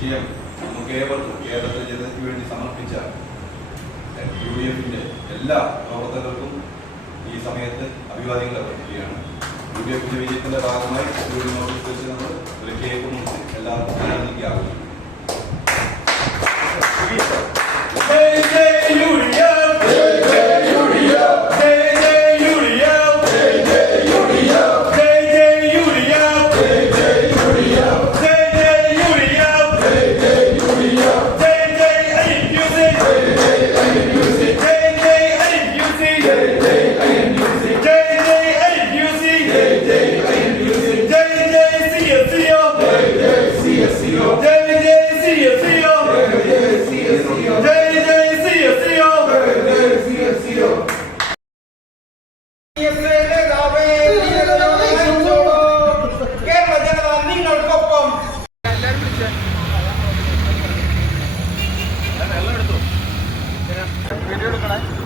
വിജയം നമുക്ക് ഏവർക്കും കേരളത്തിലെ ജനതയ്ക്ക് വേണ്ടി സമർപ്പിച്ച UDF-ന്റെ എല്ലാ പ്രവർത്തകർക്കും ഈ സമയത്ത് അഭിവാദ്യങ്ങൾ അർപ്പിക്കുകയാണ്. UDF-ന്റെ വിജയത്തിന്റെ ഭാഗമായി നമ്മൾ ഒരു കേക്ക് മുറിച്ച് എല്ലാവർക്കും ആനന്ദിക്കാവുന്നു. വീഡിയോ എടുക്കണേ.